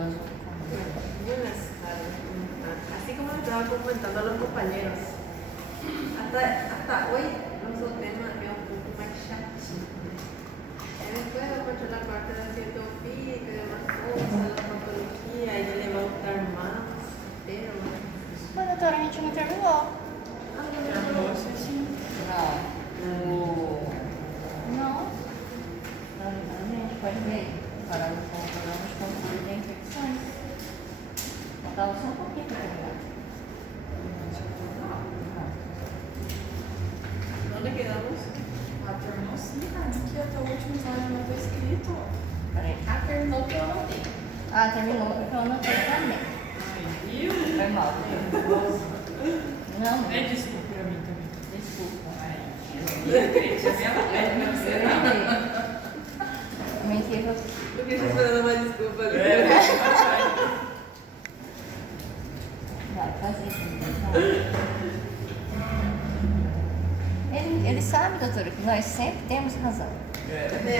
Buenas tardes. Así como le estaba comentando a los compañeros, hasta hoy nuestro tema es un poco más chatinho. Después de controlar la parte de la cientología y demás cosas, la patología, y ele vai gustar mais, pero... Mas doutora, a gente não terminou. Não. A gente pode ver. Parar no programa de controle de infecções. Faltava só um pouquinho para terminar. Onde quedamos? Terminou sim, cara. Aqui até o último slide não está escrito. Peraí. Terminou que eu anotei. Terminou porque eu anotei também. Viu? Foi mal. Não. Desculpa pra mim também. Desculpa. Mentira. Eu fiquei esperando uma desculpa ali. Vai, fazer isso. Ele sabe, doutora, que nós sempre temos razão. Sempre.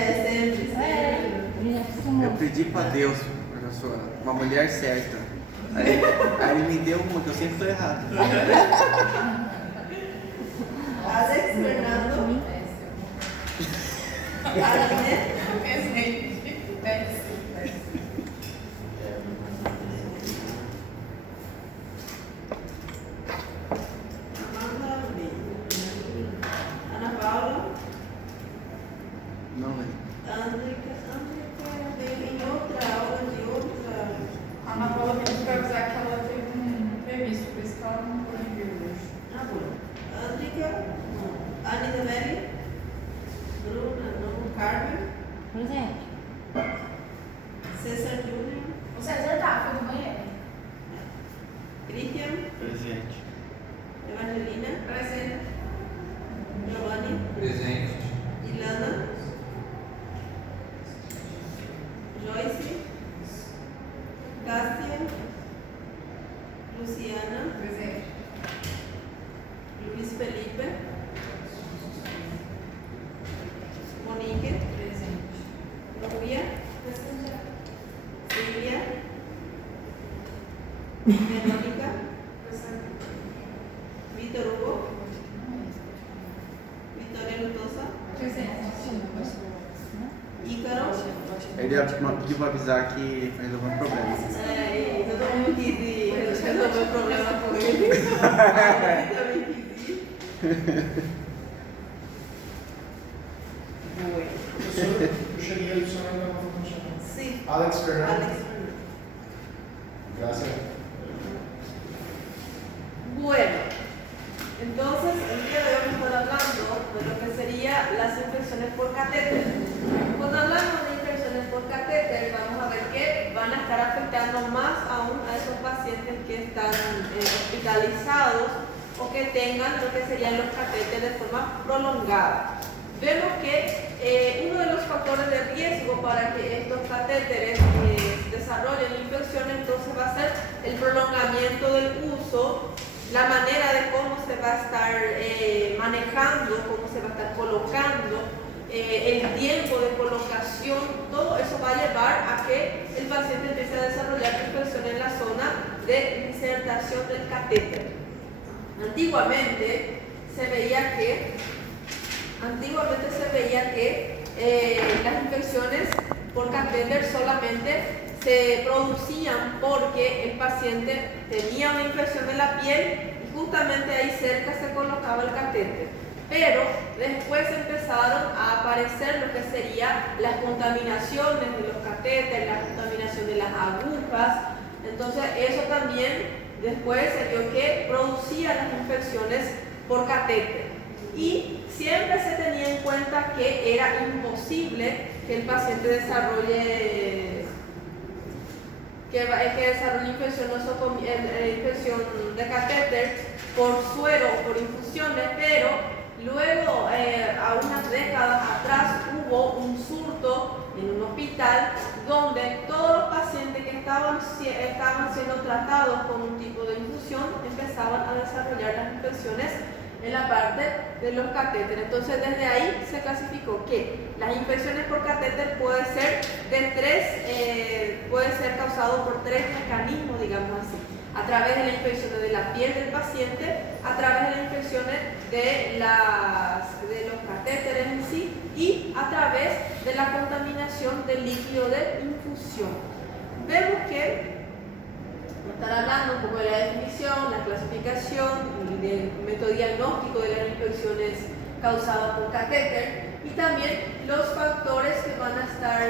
Ele já acostumou. Eu pedi pra Deus, professora, uma mulher certa. Aí ele me deu uma que eu sempre tô errado. Alex, Fernando. Amanda bem. Ana Paula. Não lembro. Andrica veio em outra aula de outra. A Ana Paula pediu para avisar que ela teve um imprevisto, por isso que ela não pôde vir hoje. Ah, bom. Andrica. Anita Mary. Bruna, não. Carmen. Presente. César Júnior. O César tá, foi do banheiro. Christian. Presente. Evangelina. Presente. Giovanni. Presente. Ilana. Joyce. Cássia. Luciana. Presente. Luiz Felipe. Monique. Presente. Núbia. Silvia. Verônica. Vitor Hugo. Vitória Lutosa. Presente. Ícaro. Ele pediu pra avisar que vai resolver um problema. E todo mundo quis resolver o problema com ele. Eu também quis ir. Professor, eu cheguei ali, o senhor ainda não foi chamado. Sim. Alex Fernando. Alex Fernando. Gracias. Bueno, entonces el día de hoy vamos a estar hablando de lo que sería las infecciones por catéter. Cuando hablamos de infecciones por catéter, vamos a ver que van a estar afectando más aún a esos pacientes que están hospitalizados o que tengan lo que serían los catéteres de forma prolongada. Vemos que uno de los factores de riesgo para que estos catéteres desarrollen infecciones entonces va a ser el prolongamiento del uso, la manera de cómo se va a estar manejando, cómo se va a estar colocando, el tiempo de colocación, todo eso va a llevar a que el paciente empiece a desarrollar infección en la zona de insertación del catéter. Antiguamente se veía que las infecciones por catéter solamente se producían porque el paciente tenía una infección en la piel y justamente ahí cerca se colocaba el catéter. Pero después empezaron a aparecer lo que serían las contaminaciones de los catéteres, la contaminación de las agujas. Entonces eso también después se vio que producía las infecciones por catéter. Y siempre se tenía en cuenta que era imposible que el paciente desarrolle infección de catéter por suero o por infusiones, pero luego, a unas décadas atrás, hubo un surto en un hospital donde todos los pacientes que estaban siendo tratados con un tipo de infusión empezaban a desarrollar las infecciones en la parte de los catéteres. Entonces desde ahí se clasificó que las infecciones por catéter pueden ser causadas causado por 3 mecanismos, digamos así. A través de las infecciones de la piel del paciente, a través de las infecciones de los catéteres en sí y a través de la contaminación del líquido de infusión. Vemos que estar hablando un poco de la definición, la clasificación, del método diagnóstico de las infecciones causadas por catéter y también los factores que van a estar,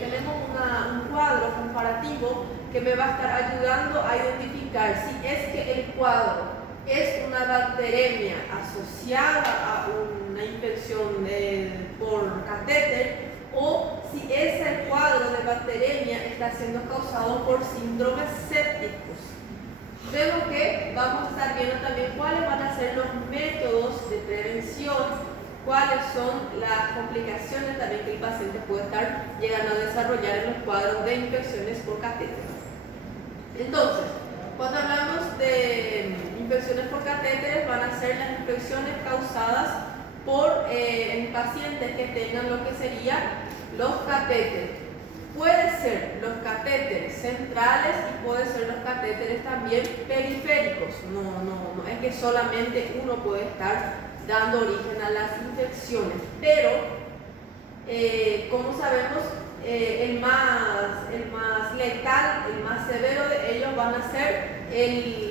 tenemos un cuadro comparativo que me va a estar ayudando a identificar si es que el cuadro es una bacteremia asociada a una infección por catéter o si ese cuadro de bacteremia está siendo causado por síndromes sépticos. Vemos que vamos a estar viendo también cuáles van a ser los métodos de prevención, cuáles son las complicaciones también que el paciente puede estar llegando a desarrollar en los cuadros de infecciones por catéter. Entonces, cuando hablamos de infecciones por catéteres, van a ser las infecciones causadas por pacientes que tengan lo que serían los catéteres. Puede ser los catéteres centrales y puede ser los catéteres también periféricos. No es que solamente uno puede estar dando origen a las infecciones, pero como sabemos, el más letal, el más severo de ellos van a ser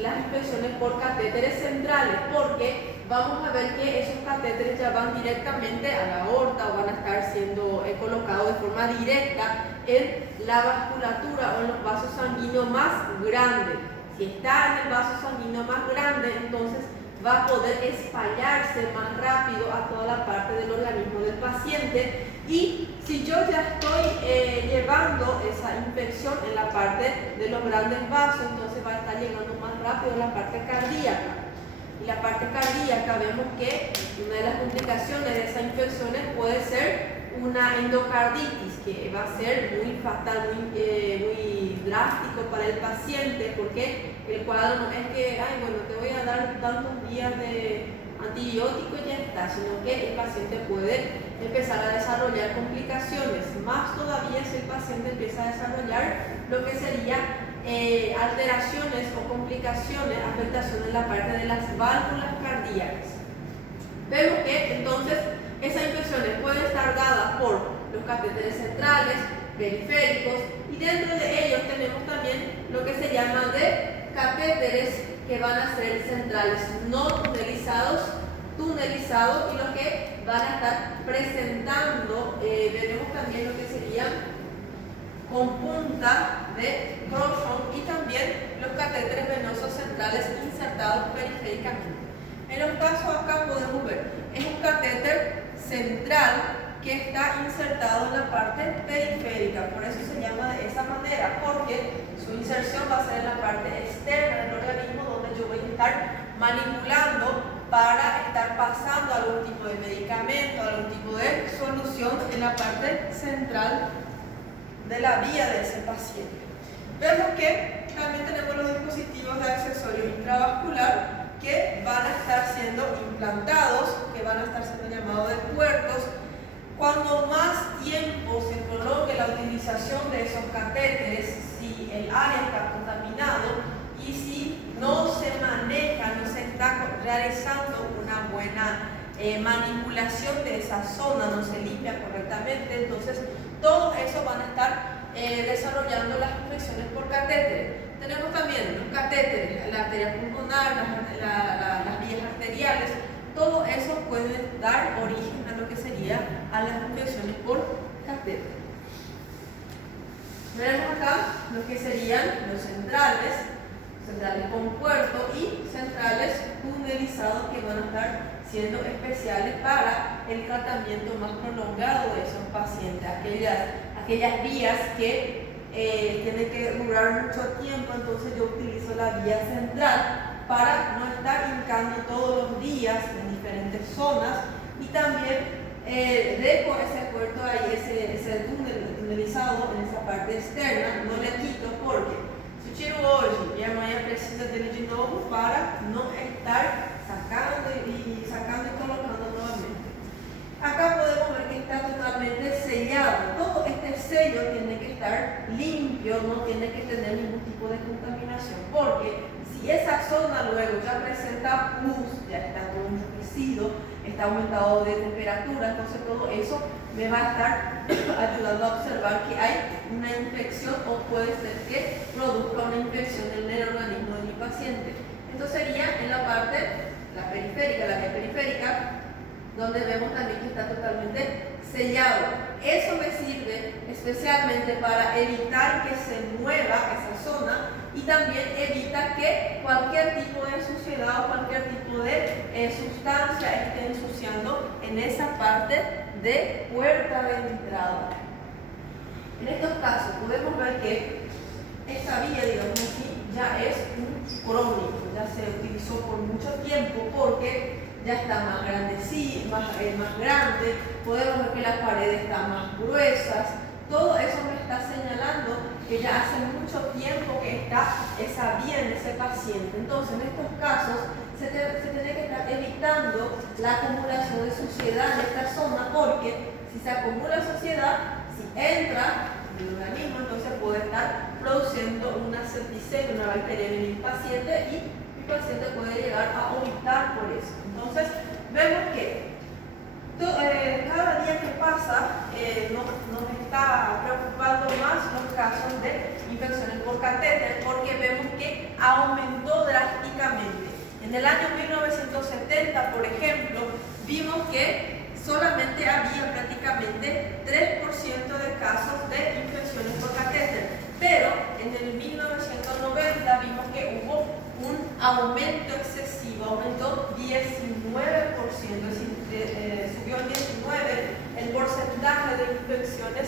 las infecciones por catéteres centrales, porque vamos a ver que esos catéteres ya van directamente a la aorta o van a estar siendo colocados de forma directa en la vasculatura o en los vasos sanguíneos más grandes. Si está en el vaso sanguíneo más grande, entonces va a poder espallarse más rápido a toda la parte del organismo del paciente. Y si yo ya estoy llevando esa infección en la parte de los grandes vasos, entonces va a estar llegando más rápido a la parte cardíaca. Y la parte cardíaca, vemos que una de las complicaciones de esas infecciones puede ser una endocarditis, que va a ser muy fatal, muy drástico para el paciente, porque el cuadro no es que, bueno, te voy a dar tantos días de antibiótico y ya está, sino que el paciente puede empezar a desarrollar complicaciones, más todavía si el paciente empieza a desarrollar lo que sería alteraciones o complicaciones, afectaciones en la parte de las válvulas cardíacas. Vemos que entonces esas infecciones pueden estar dadas por los catéteres centrales, periféricos, y dentro de ellos tenemos también lo que se llama de catéteres que van a ser centrales no tunelizados, y los que van a estar presentando, veremos también lo que serían con punta de Creutzfeldt y también los catéteres venosos centrales insertados periféricamente. En los casos acá podemos ver, es un catéter central que está insertado en la parte periférica, por eso se llama de esa manera, porque su inserción va a ser en la parte externa del organismo, donde yo voy a estar manipulando para estar pasando algún tipo de medicamento, algún tipo de solución en la parte central de la vía de ese paciente. Vemos que también tenemos los dispositivos de accesorio intravascular que van a estar siendo implantados, que van a estar siendo llamados de puertos. Cuando más tiempo se prolongue la utilización de esos catéteres, si el área está contaminado y si no se maneja, no se está realizando una buena manipulación de esa zona, no se limpia correctamente, entonces todos esos van a estar desarrollando las infecciones por catéteres. Tenemos también los catéteres, la arteria pulmonar, las vías arteriales, todo eso puede dar origen a lo que sería a las infecciones por catéter. Veremos acá lo que serían los centrales con puerto y centrales tunelizados que van a estar siendo especiales para el tratamiento más prolongado de esos pacientes, aquellas vías que tienen que durar mucho tiempo, entonces yo utilizo la vía central para no estar hincando todos los días en diferentes zonas y también dejo ese puerto ahí, ese tunelizado en esa parte externa, no le quito porque se tiro hoje e amanhã precisa dele de novo para no estar sacando y colocando nuevamente. Acá podemos ver que está totalmente sellado. Todo este sello tiene que estar limpio interior no tiene que tener ningún tipo de contaminación, porque si esa zona luego ya presenta pus, ya está todo enrojecido, está aumentado de temperatura, entonces todo eso me va a estar ayudando a observar que hay una infección o puede ser que produzca una infección en el organismo de mi paciente. Esto sería en la parte, la periférica, la vía periférica, donde vemos también que está totalmente sellado. Eso me sirve especialmente para evitar que se mueva esa zona y también evita que cualquier tipo de suciedad o cualquier tipo de sustancia esté ensuciando en esa parte de puerta de entrada. En estos casos podemos ver que esta vía, digamos así, ya es un crónico, ya se utilizó por mucho tiempo porque ya está más grande, más grande, podemos ver que las paredes están más gruesas, todo eso me está señalando que ya hace mucho tiempo que está esa vía en ese paciente. Entonces, en estos casos, se tiene que estar evitando la acumulación de suciedad en esta zona, porque si se acumula suciedad, si entra en el organismo, entonces puede estar produciendo una septicemia, una bacteria en el paciente y el paciente puede llegar a vomitar por eso. Entonces, vemos que cada día que pasa nos está preocupando más los casos de infecciones por catéter, porque vemos que aumentó drásticamente. En el año 1970, por ejemplo, vimos que solamente había prácticamente 3% de casos de infecciones por catéter, pero en el 1990 vimos que hubo un aumento excesivo, aumentó 19%, es decir, subió 19% el porcentaje de infecciones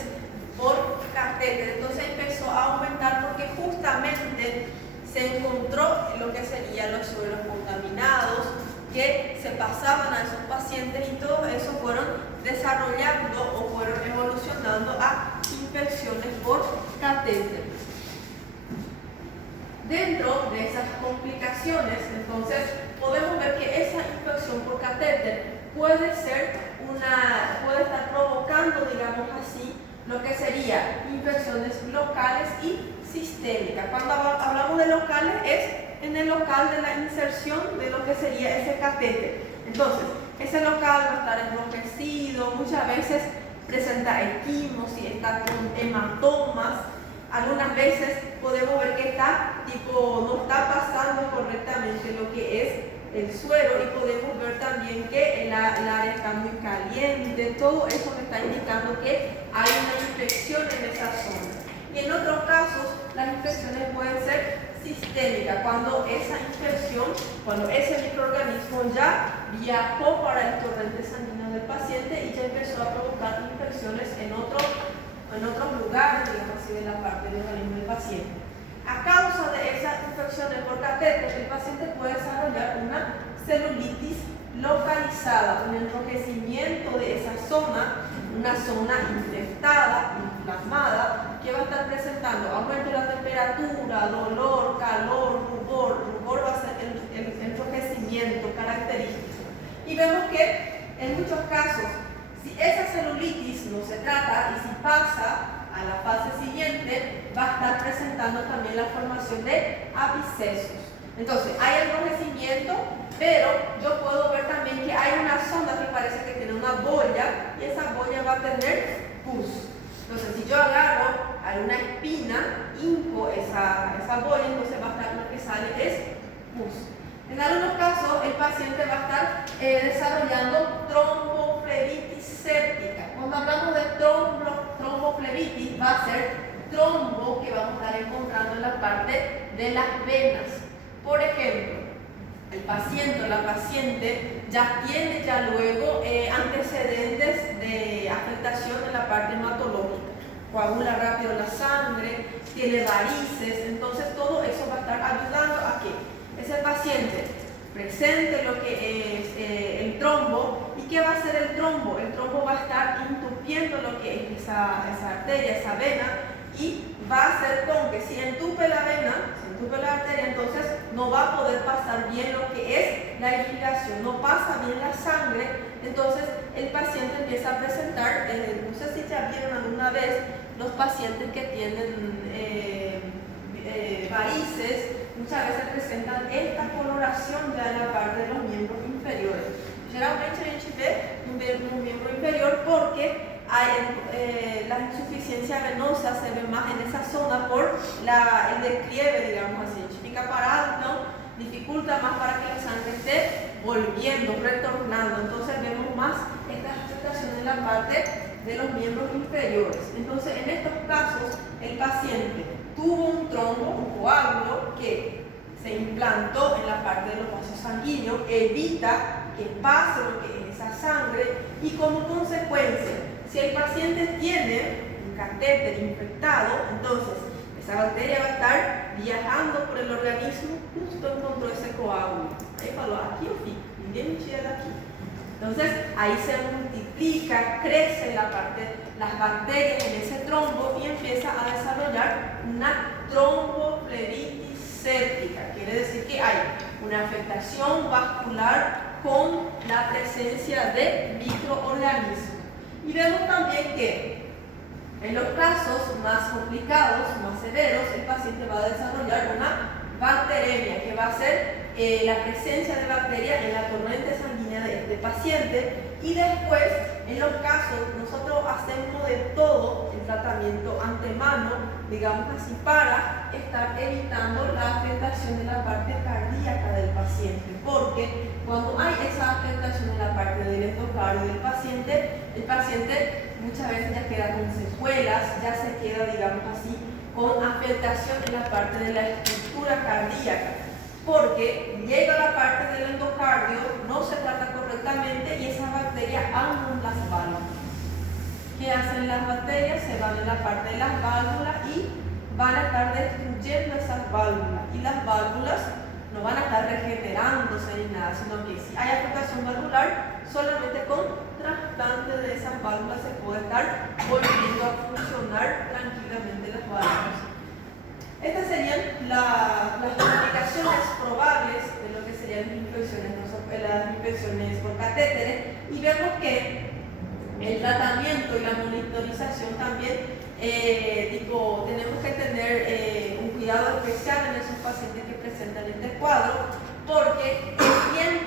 por catéter. Entonces empezó a aumentar porque justamente se encontró lo que serían los suelos contaminados que se pasaban a esos pacientes y todo eso fueron desarrollando o fueron evolucionando a infecciones por catéter. Dentro de esas complicaciones, entonces, podemos ver que esa infección por catéter puede estar provocando, digamos así, lo que sería infecciones locales y sistémicas. Cuando hablamos de locales es en el local de la inserción de lo que sería ese catéter. Entonces, ese local va a estar enrojecido, muchas veces presenta equimos y está con hematomas. Algunas veces podemos ver que no está pasando correctamente lo que es el suero y podemos ver también que el área está muy caliente. Todo eso me está indicando que hay una infección en esa zona. Y en otros casos, las infecciones pueden ser sistémicas, cuando esa infección, cuando ese microorganismo ya viajó para el torrente sanguíneo del paciente y ya empezó a provocar infecciones en otros lugares, digamos así, de la parte del organismo del paciente. A causa de esas infecciones por catéter, el paciente puede desarrollar una celulitis localizada, un enrojecimiento de esa zona, una zona infectada, inflamada, que va a estar presentando aumento de la temperatura, dolor, calor, rubor. Rubor va a ser el enrojecimiento característico. Y vemos que en muchos casos, si esa celulitis no se trata y si pasa a la fase siguiente, va a estar presentando también la formación de abscesos. Entonces, hay enrojecimiento, pero yo puedo ver también que hay una zona que parece que tiene una boya y esa boya va a tener pus. Entonces, si yo agarro a una espina, hinco esa boya, entonces va a estar lo que sale es pus. En algunos casos, el paciente va a estar desarrollando tromboflebitis séptica. Cuando hablamos de tromboflebitis, va a ser trombo que vamos a estar encontrando en la parte de las venas. Por ejemplo, el paciente o la paciente ya tiene luego antecedentes de afectación en la parte hematológica. Coagula rápido la sangre, tiene varices, entonces todo eso va a estar ayudando a que ese paciente presente lo que es el trombo. ¿Y qué va a hacer el trombo? El trombo va a estar entupiendo lo que es esa arteria, esa vena, y va a hacer con que si entupe la vena, si entupe la arteria, entonces no va a poder pasar bien lo que es la irrigación, no pasa bien la sangre, entonces el paciente empieza a presentar, no sé si ya vieron alguna vez los pacientes que tienen presentan esta coloración ya en la parte de los miembros inferiores. Geralmente a gente vê no miembro inferior porque la insuficiencia venosa se ve más en esa zona por el declive, digamos así. A gente fica parado, entonces dificulta más para que la sangre esté volviendo, retornando. Entonces vemos más esta afectación en la parte de los miembros inferiores. Entonces en estos casos el paciente tuvo un trombo, un coágulo que se implantó en la parte de los vasos sanguíneos, evita que pase lo que es esa sangre y como consecuencia, si el paciente tiene un catéter infectado, entonces esa bacteria va a estar viajando por el organismo, justo encontró ese coágulo. Ahí falou, aquí eu fico, ninguém me tira daqui. Entonces ahí se multiplica, crece las bacterias en ese trombo y empieza a desarrollar una tromboflebitis séptica. Quiere decir que hay una afectación vascular con la presencia de microorganismos. Y vemos también que en los casos más complicados, más severos, el paciente va a desarrollar una bacteremia, que va a ser la presencia de bacterias en la corriente sanguínea de este paciente. Y después, en los casos, nosotros hacemos de todo el tratamiento antemano, digamos así, para estar evitando la afectación de la parte cardíaca del paciente. Porque cuando hay esa afectación en la parte del endocardio del paciente, el paciente muchas veces ya queda con secuelas, ya se queda, digamos así, con afectación en la parte de la estructura cardíaca. Porque llega la parte del endocardio, no se trata correctamente y esas bacterias aún las válvulas. ¿Qué hacen las bacterias? Se van en la parte de las válvulas y van a estar destruyendo esas válvulas. Y las válvulas no van a estar regenerándose ni nada, sino que si hay afectación valvular, solamente con trasplante de esas válvulas se puede estar volviendo a funcionar tranquilamente las válvulas. Estas serían las complicaciones probables de lo que serían las infecciones por catéteres, y vemos que el tratamiento y la monitorización también, tenemos que tener un cuidado especial en esos pacientes que presentan este cuadro, porque el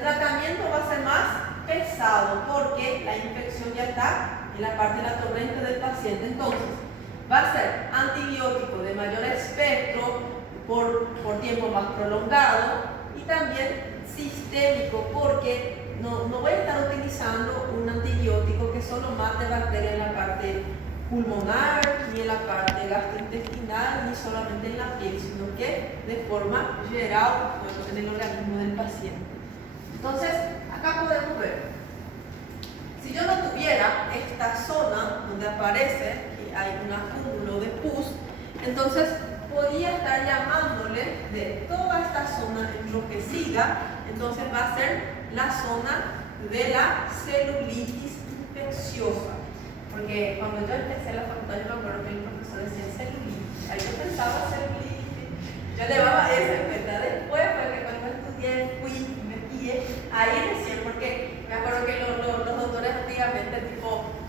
tratamiento va a ser más pesado, porque la infección ya está en la parte de la torrente del paciente. Entonces, va a ser antibiótico de mayor espectro por tiempo más prolongado y también sistémico, porque no voy a estar utilizando un antibiótico que solo mate bacterias en la parte pulmonar, ni en la parte gastrointestinal, ni solamente en la piel, sino que de forma general en el organismo del paciente. Entonces, acá podemos ver, si yo no tuviera esta zona donde aparece hay un acúmulo de pus, entonces podría estar llamándole de toda esta zona enrojecida, entonces va a ser la zona de la celulitis infecciosa. Porque cuando yo empecé la facultad, yo me acuerdo que el profesor decía celulitis, ahí yo pensaba celulitis, yo llevaba esa en cuenta. Después fue que cuando estudié, fui y me guié, ahí recién, porque me acuerdo que los doctores antiguamente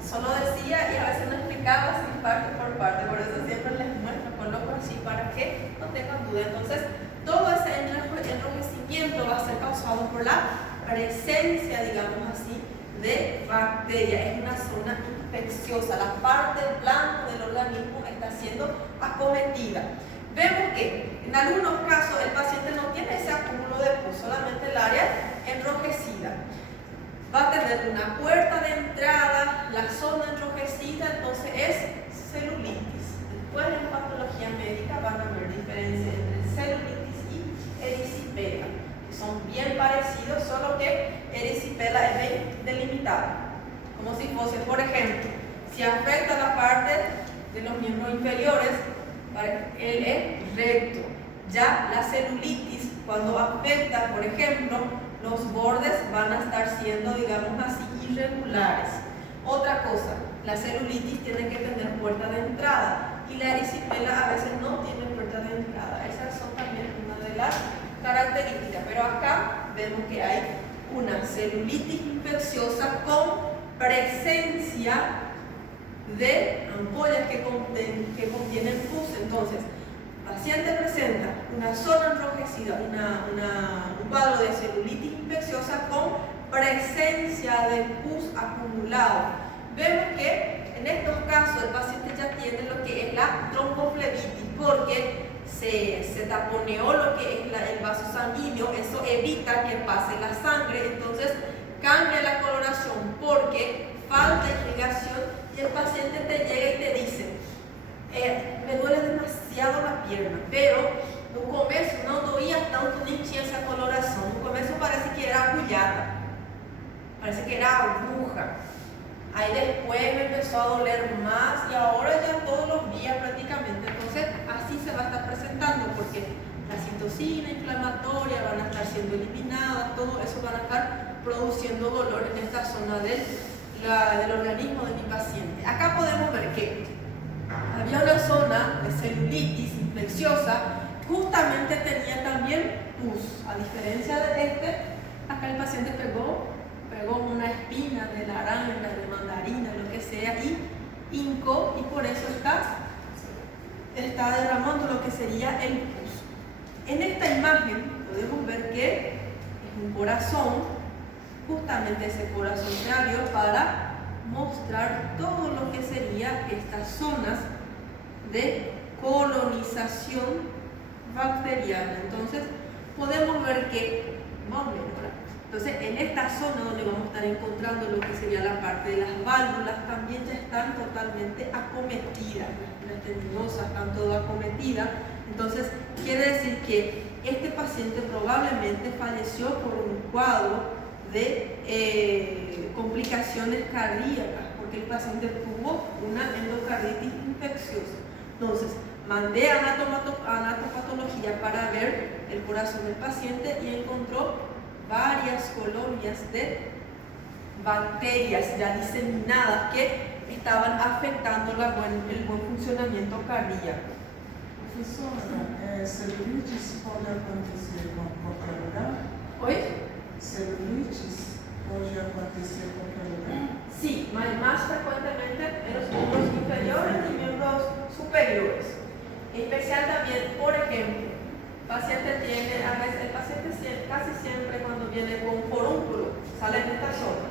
solo decía y a veces no explicaba así parte por parte, por eso siempre les muestro, coloco así para que no tengan duda. Entonces, todo ese enrojecimiento va a ser causado por la presencia, digamos así, de bacterias. Es una zona infecciosa, la parte blanca del organismo está siendo acometida. Vemos que en algunos casos el paciente no tiene ese acúmulo de pus, solamente el área enrojecida. Va a tener una puerta de entrada, la zona enrojecida, entonces es celulitis. Después en patología médica van a haber diferencias entre celulitis y erisipela, que son bien parecidos, solo que erisipela es bien delimitada. Como si fuese, por ejemplo, si afecta la parte de los miembros inferiores, él es recto. Ya la celulitis, cuando afecta, por ejemplo, los bordes van a estar siendo, digamos así, irregulares. Otra cosa, la celulitis tiene que tener puerta de entrada y la erisipela a veces no tiene puerta de entrada. Esas son también una de las características, pero acá vemos que hay una celulitis infecciosa con presencia de ampollas que contienen pus. Entonces, el paciente presenta una zona enrojecida, un cuadro de celulitis infecciosa con presencia de pus acumulado. Vemos que en estos casos el paciente ya tiene lo que es la tromboflebitis porque se taponeó lo que es el vaso sanguíneo, eso evita que pase la sangre, entonces cambia la coloración porque falta irrigación y el paciente te llega y te dice, me duele demasiado la pierna, pero no começo não doía tanto nem tinha esa coloración, no começo parece que era agulhada, parece que era aguja. Ahí después me empezó a doler más y ahora ya todos los días prácticamente. Entonces así se va a estar presentando porque la citocina inflamatoria van a estar siendo eliminadas, todo eso van a estar produciendo dolor en esta zona del organismo de mi paciente. Acá podemos ver que había una zona de celulitis infecciosa, justamente tenía también pus. A diferencia de acá el paciente pegó una espina de naranja, de mandarina, lo que sea, y hincó y por eso está derramando lo que sería el pus. En esta imagen podemos ver que es un corazón, justamente ese corazón se abrió para mostrar todo lo que sería estas zonas de colonización bacteriana. Entonces podemos ver que, entonces en esta zona donde vamos a estar encontrando lo que sería la parte de las válvulas, también ya están totalmente acometidas, las tendinosas están todas acometidas. Entonces quiere decir que este paciente probablemente falleció por un cuadro de complicaciones cardíacas, porque el paciente tuvo una endocarditis infecciosa. Entonces mandé a anatopatología para ver el corazón del paciente y encontró varias colonias de bacterias ya diseminadas que estaban afectando el buen funcionamiento cardíaco. Professora, celulitis pode acontecer com qualquer lugar? ¿Hoy? Celulitis pode acontecer em qualquer lugar? Sí, más frecuentemente en los miembros inferiores y miembros superiores. En especial también, por ejemplo, el paciente casi siempre cuando viene con forúnculo, sale en esta zona.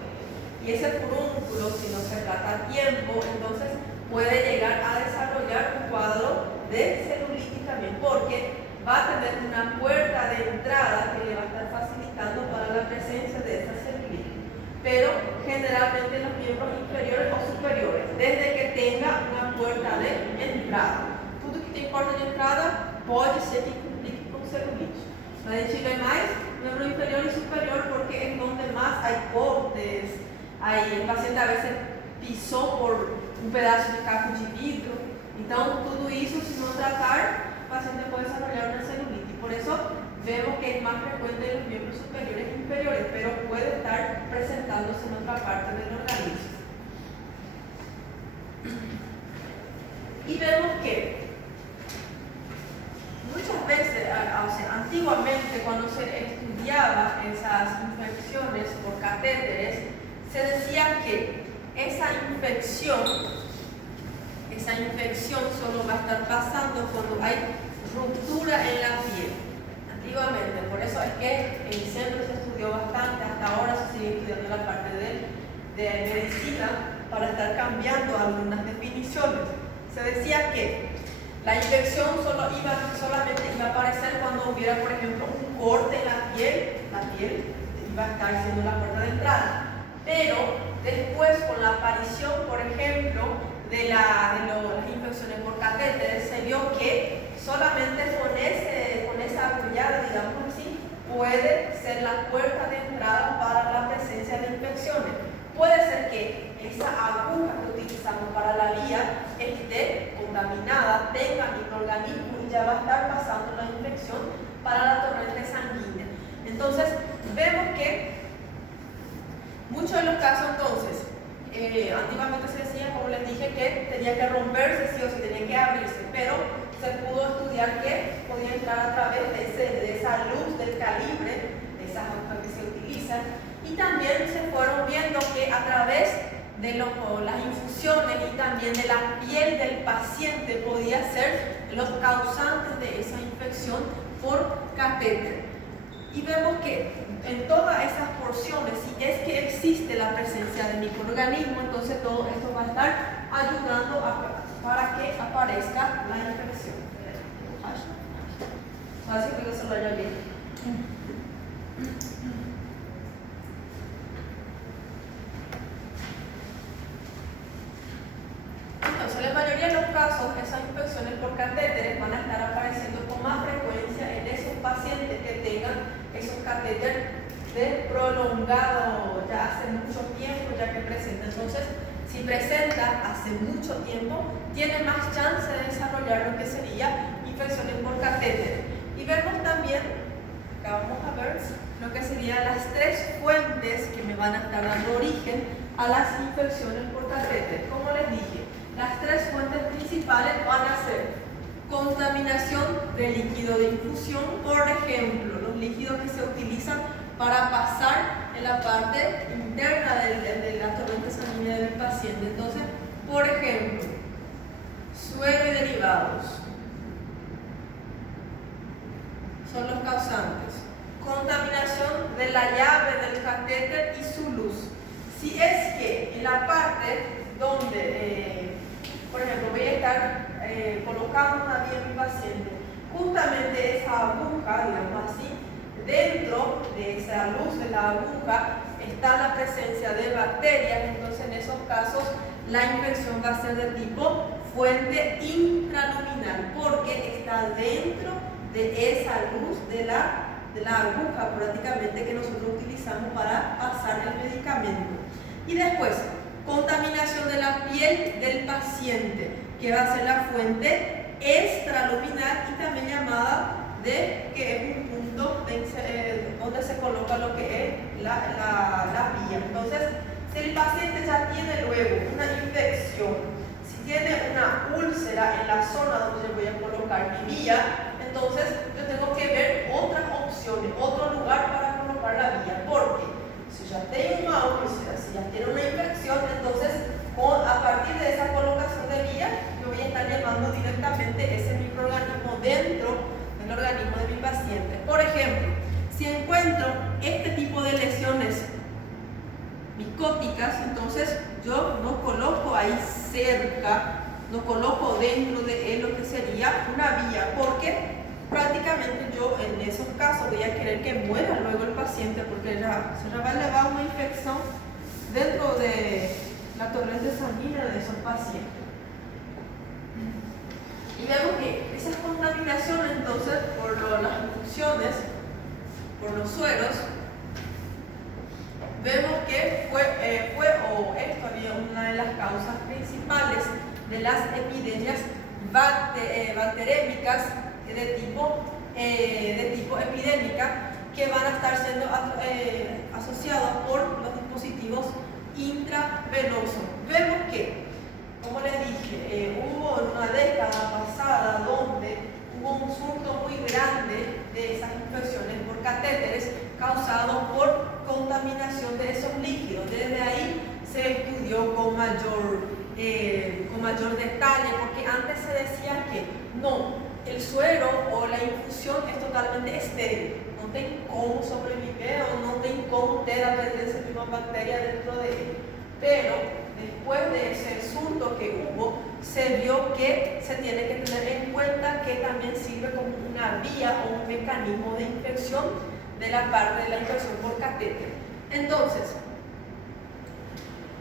Y ese forúnculo, si no se trata a tiempo, entonces puede llegar a desarrollar un cuadro de celulitis también, porque va a tener una puerta de entrada que le va a estar facilitando para la presencia de esa celulitis. Pero generalmente en los miembros inferiores o superiores, desde que tenga una puerta de entrada. Tudo que tem porta de entrada pode ser que complique com celulite. Mas a gente vê mais miembro inferior y superior porque es donde más hay cortes, el paciente a veces pisó por un pedazo de caco de vidro. Então, tudo isso, si no tratar, el paciente puede desarrollar una celulitis. Por eso vemos que es más frecuente en los miembros superiores e inferiores, pero puede estar presentándose en otra parte del organismo. Y vemos que muchas veces, antiguamente cuando se estudiaba esas infecciones por catéteres, se decía que esa infección solo va a estar pasando cuando hay ruptura en la piel. Antiguamente, por eso es que siempre se estudió bastante, hasta ahora se sigue estudiando la parte de medicina para estar cambiando algunas definiciones. Se decía que la infección solamente iba a aparecer cuando hubiera, por ejemplo, un corte en la piel iba a estar siendo la puerta de entrada. Pero después, con la aparición, por ejemplo, de las infecciones por catéteres, se vio que solamente con esa agullada, digamos así, puede ser la puerta de entrada para la presencia de infecciones. Puede ser que esa aguja que utilizamos para la vía esté contaminada, tenga microorganismos y ya va a estar pasando la infección para la torrente sanguínea. Entonces, vemos que muchos de los casos, entonces, antiguamente se decía, como les dije, que tenía que romperse sí o sí, tenía que abrirse, pero se pudo estudiar que podía entrar a través de esa luz del calibre, de esas hojas que se utilizan, y también se fueron viendo que a través de las infusiones y también de la piel del paciente podía ser los causantes de esa infección por catéter. Y vemos que en todas esas porciones, si es que existe la presencia de microorganismos, entonces todo esto va a estar ayudando para que aparezca la infección. Así que se lo haya bien. Entonces, en la mayoría de los casos, esas infecciones por catéteres van a estar apareciendo con más frecuencia en esos pacientes que tengan esos catéteres de prolongado, ya hace mucho tiempo, ya que presenta. Entonces, si presenta hace mucho tiempo, tiene más chance de desarrollar lo que sería infecciones por catéter. Y vemos también, acá vamos a ver, lo que serían las 3 fuentes que me van a estar dando origen a las infecciones por catéter. Como les dije, las 3 fuentes principales van a ser contaminación de líquido de infusión, por ejemplo, los líquidos que se utilizan para pasar en la parte interna de la torrente sanguínea del paciente. Entonces, por ejemplo, suero y derivados son los causantes. Contaminación de la llave del catéter y su luz. Si es que en la parte donde, por ejemplo, voy a estar colocando una vía en mi paciente, justamente esa aguja, digamos así, dentro de esa luz de la aguja está la presencia de bacterias. Entonces, en esos casos, la infección va a ser de tipo fuente intraluminal, porque está dentro de esa luz de la aguja prácticamente que nosotros utilizamos para pasar el medicamento. Y después, contaminación de la piel del paciente, que va a ser la fuente extraluminal y también llamada de que es un punto donde se coloca lo que es la vía. Entonces, si el paciente ya tiene luego una infección, si tiene una úlcera en la zona donde yo voy a colocar mi vía, entonces yo tengo que ver otras opciones, otro lugar para colocar la vía, porque si ya tengo una úlcera, si ya tiene una infección, entonces a partir de esa colocación de vía, yo voy a estar llevando directamente ese microorganismo dentro del organismo de mi paciente. Por ejemplo, si encuentro este tipo de lesiones micóticas, entonces yo no coloco ahí cerca, no coloco dentro de él lo que sería una vía, porque prácticamente yo en esos casos voy a querer que muera luego el paciente, porque ya se va a elevar una infección dentro de la torrente sanguínea de esos pacientes. Y vemos que esas contaminaciones, entonces, por las infecciones, por los sueros, vemos que esto había una de las causas principales de las epidemias bacterémicas de tipo epidémica, que van a estar siendo asociados por los dispositivos intravenosos. Vemos que, como les dije, hubo una década pasada donde hubo un surto muy grande de esas infecciones por catéteres causados por contaminación de esos líquidos. Desde ahí se estudió con mayor detalle, porque antes se decía que no, el suero o la infusión es totalmente estéril, no tiene cómo sobrevivir o no tiene cómo tener la presencia de una bacteria dentro de él. Pero después de ese surto que hubo, se vio que se tiene que tener en cuenta que también sirve como una vía o un mecanismo de infección de la parte de la infección por catéter. Entonces,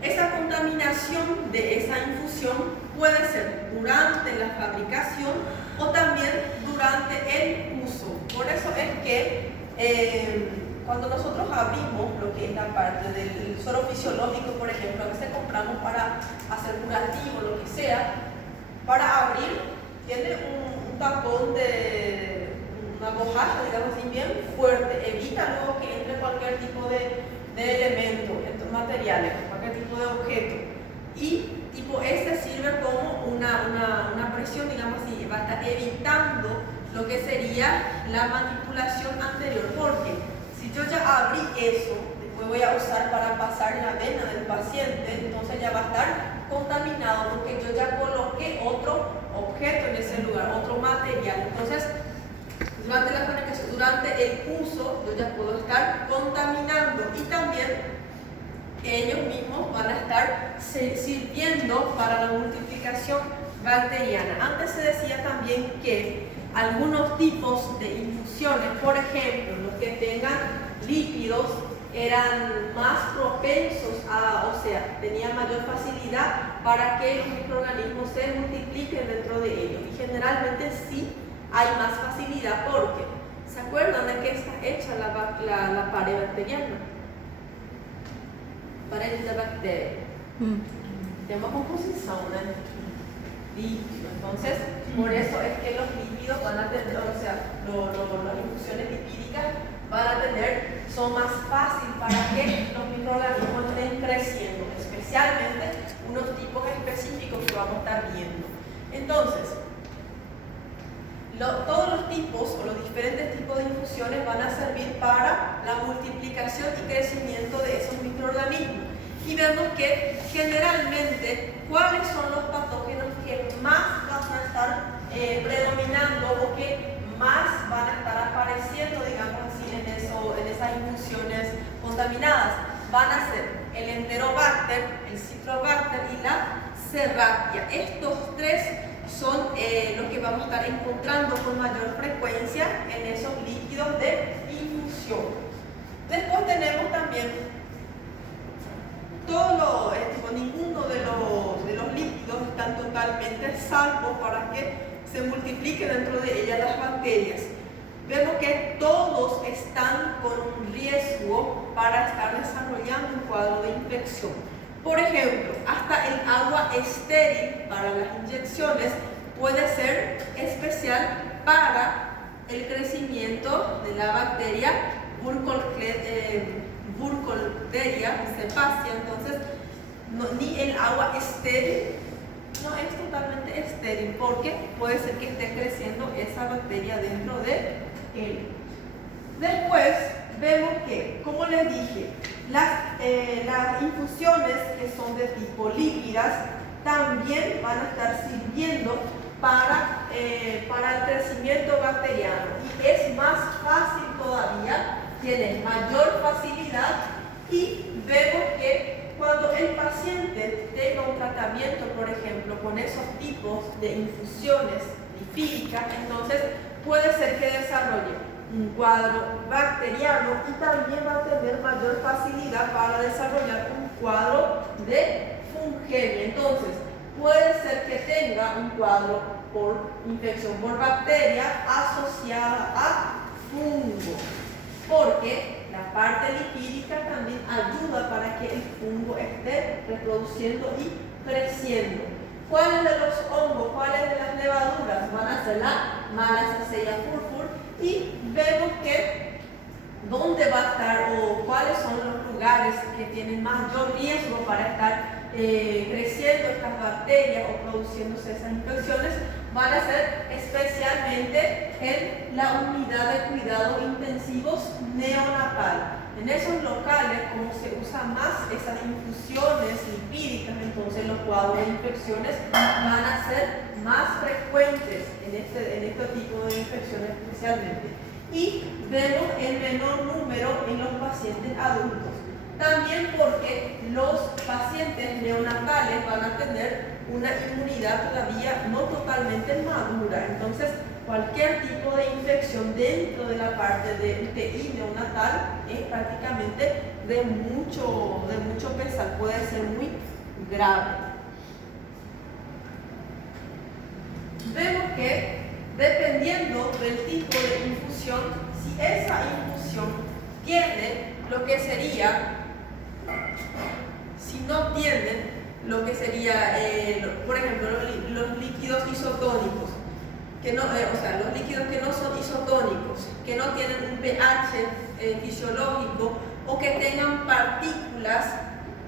esa contaminación de esa infusión puede ser durante la fabricación o también durante el uso. Por eso es que cuando nosotros abrimos lo que es la parte del suero fisiológico, por ejemplo, a veces compramos para hacer curativo, lo que sea, para abrir tiene un tapón de una bojaja, digamos así, bien fuerte, evita luego que entre cualquier tipo de elemento, estos materiales, cualquier tipo de objeto. Y tipo este sirve como una presión, digamos así, va a estar evitando lo que sería la manipulación anterior, porque si yo ya abrí eso, después voy a usar para pasar la vena del paciente, entonces ya va a estar contaminado porque yo ya coloqué otro objeto en ese lugar, otro material. Entonces, durante la el uso, yo ya puedo estar contaminando y también ellos mismos van a estar sirviendo para la multiplicación bacteriana. Antes se decía también que algunos tipos de infusiones, por ejemplo, los que tengan lípidos, eran más propensos o sea, tenían mayor facilidad para que los microorganismos se multipliquen dentro de ellos. Y generalmente sí hay más facilidad porque, ¿se acuerdan de qué está hecha la pared bacteriana? Pared de bacterias. Tem uma composição, né? Líquido. Entonces, por eso es que los lípidos van a tener, o sea, las infusiones lipídicas van a tener, son más fáciles para que los microorganismos estén creciendo, especialmente unos tipos específicos que vamos a estar viendo. Entonces, todos los tipos o los diferentes tipos de infusiones van a servir para la multiplicación y crecimiento de esos microorganismos. Y vemos que generalmente, ¿cuáles son los patógenos que más van a estar predominando o que más van a estar apareciendo, digamos así, en esas infusiones contaminadas? Van a ser el Enterobacter, el Citrobacter y la Serratia. Estos tres son los que vamos a estar encontrando con mayor frecuencia en esos líquidos de infusión. Después tenemos también ninguno de los líquidos están totalmente salvos para que se multipliquen dentro de ellas las bacterias. Vemos que todos están con un riesgo para estar desarrollando un cuadro de infección. Por ejemplo, hasta el agua estéril para las inyecciones puede ser especial para el crecimiento de la bacteria Burkholderia cepacia. Entonces, ni el agua estéril no es totalmente estéril porque puede ser que esté creciendo esa bacteria dentro de él. Después vemos que, como les dije, las infusiones que son de tipo líquidas también van a estar sirviendo para el crecimiento bacteriano, y es más fácil todavía, tiene mayor facilidad, y vemos que cuando el paciente tenga un tratamiento, por ejemplo, con esos tipos de infusiones lipídicas, entonces puede ser que desarrolle un cuadro bacteriano y también va a tener mayor facilidad para desarrollar un cuadro de fungemia. Entonces, puede ser que tenga un cuadro por infección por bacteria asociada a fungo, porque la parte lipídica también ayuda para que el fungo esté reproduciendo y creciendo. ¿Cuáles de los hongos, cuáles de las levaduras van a ser la Malassezia purpura? Y vemos que dónde va a estar o cuáles son los lugares que tienen mayor riesgo para estar creciendo estas bacterias o produciéndose esas infecciones, van a ser especialmente en la unidad de cuidados intensivos neonatal. En esos locales, como se usan más esas infusiones lipídicas, entonces los cuadros de infecciones van a ser más frecuentes en este tipo de infecciones especialmente. Y vemos el menor número en los pacientes adultos. También porque los pacientes neonatales van a tener una inmunidad todavía no totalmente madura. Entonces, cualquier tipo de infección dentro de la parte del TI neonatal es prácticamente de mucho pesar, puede ser muy grave. Vemos que dependiendo del tipo de infusión, si esa infusión tiene lo que sería, si no tienen lo que sería, por ejemplo, los líquidos isotónicos, que no, o sea, los líquidos que no son isotónicos, que no tienen un pH fisiológico o que tengan partículas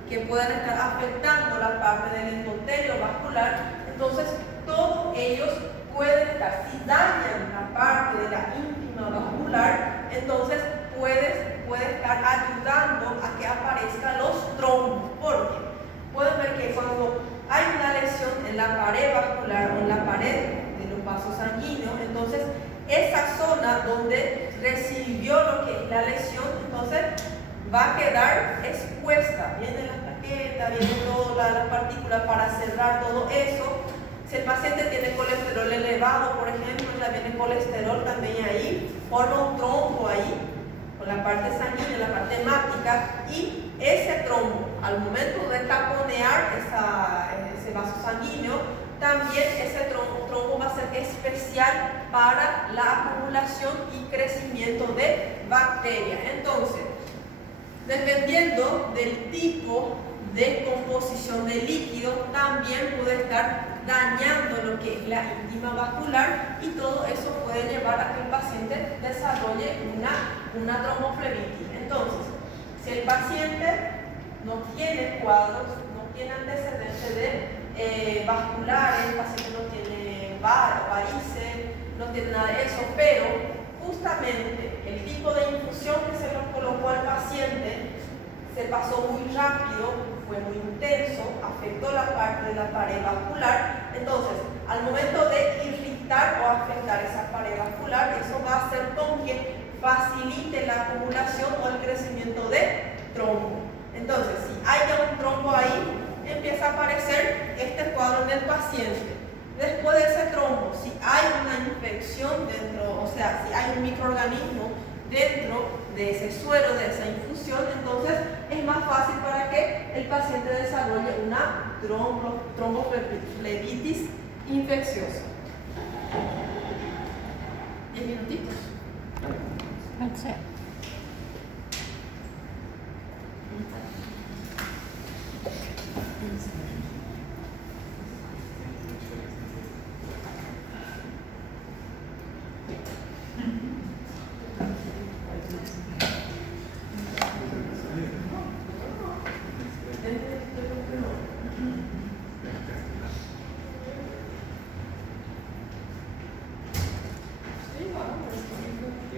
que puedan estar afectando la parte del endotelio vascular, entonces todos ellos pueden estar, si dañan la parte de la ínfima vascular, entonces puede estar ayudando a que aparezcan los trombos, porque pueden ver que cuando hay una lesión en la pared vascular o en la pared de los vasos sanguíneos, entonces esa zona donde recibió lo que es la lesión, entonces va a quedar expuesta. Vienen las plaquetas, vienen todas las partículas para cerrar todo eso. Si el paciente tiene colesterol elevado, por ejemplo, ya viene colesterol también ahí, forma un trombo ahí, con la parte sanguínea, la parte hemática, y ese trombo, al momento de taponear ese vaso sanguíneo, también ese trombo va a ser especial para la acumulación y crecimiento de bacterias. Entonces, dependiendo del tipo de composición de líquido, también puede estar dañando lo que es la íntima vascular, y todo eso puede llevar a que el paciente desarrolle una tromboflebitis. Entonces, si el paciente no tiene cuadros, no tiene antecedentes de vasculares, el paciente no tiene varices, no tiene nada de eso, pero justamente el tipo de infusión que se le colocó al paciente se pasó muy rápido, fue muy intenso, afectó la parte de la pared vascular. Entonces, al momento de irritar o afectar esa pared vascular, eso va a hacer con que facilite la acumulación o el crecimiento de trombo. Entonces, si hay ya un trombo ahí, empieza a aparecer este cuadro en el paciente. Después de ese trombo, si hay una infección dentro, o sea, si hay un microorganismo dentro de ese suero, de esa infusión, entonces es más fácil para que el paciente desarrolle una tromboflebitis infecciosa. 10 minutitos. That's it. Sí, vamos, es que